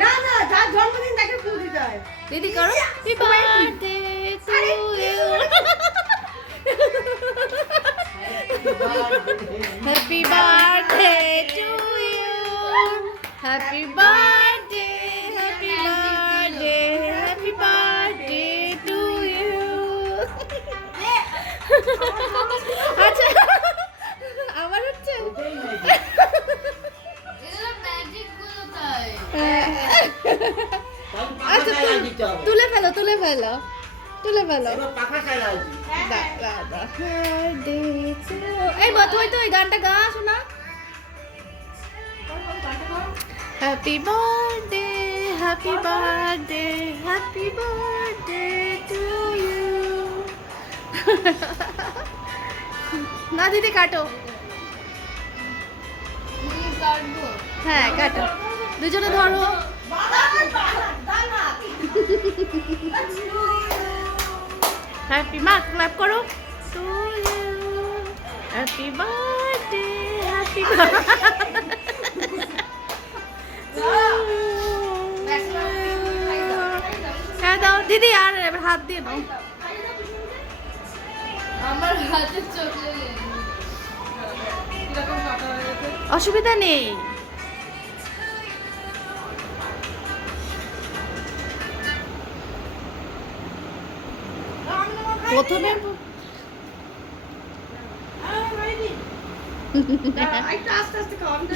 না না, যার জন্মদিন তাকে ফুল দিতে হয়। দিদি করো happy birthday to you happy birthday to you happy birthday happy birthday happy birthday to you আচ্ছা আমার হচ্ছে আচ্ছা তুলে ফেলো তুলে ফেলো তুলে ফেলো এই তুই তো এই গানটা গা শোনা happy birthday happy birthday happy birthday to you না দিদি কাটো হ্যাঁ কাটো দুজনে ধরো হ্যাপি মা ক্ল্যাপ করো to you happy birthday happy হ্যাঁ দাও দিদি আর এবার হাত দিয়ে নাও আমার হাতে চলে অসুবিধা নেই প্রথমে একটু আস্তে আস্তে খাও, আমি তো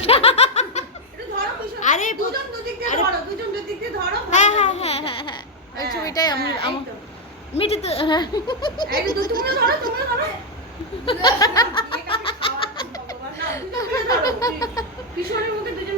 একটু ধরো পিছনে। আরে দুজন দুদিক দিয়ে ধরো, দুজন দুদিক দিয়ে ধরো। হ্যাঁ হ্যাঁ হ্যাঁ হ্যাঁ হ্যাঁ ওই ছবিটাই আমি এই আমার তো। মিটি তো হ্যাঁ এই তো, তোমরা ধরো, তোমরা ধরো। এটাকে খাওয়াতে ভগবান, না, দুজন মিলে ধরো। পিছনের মুখে দুজন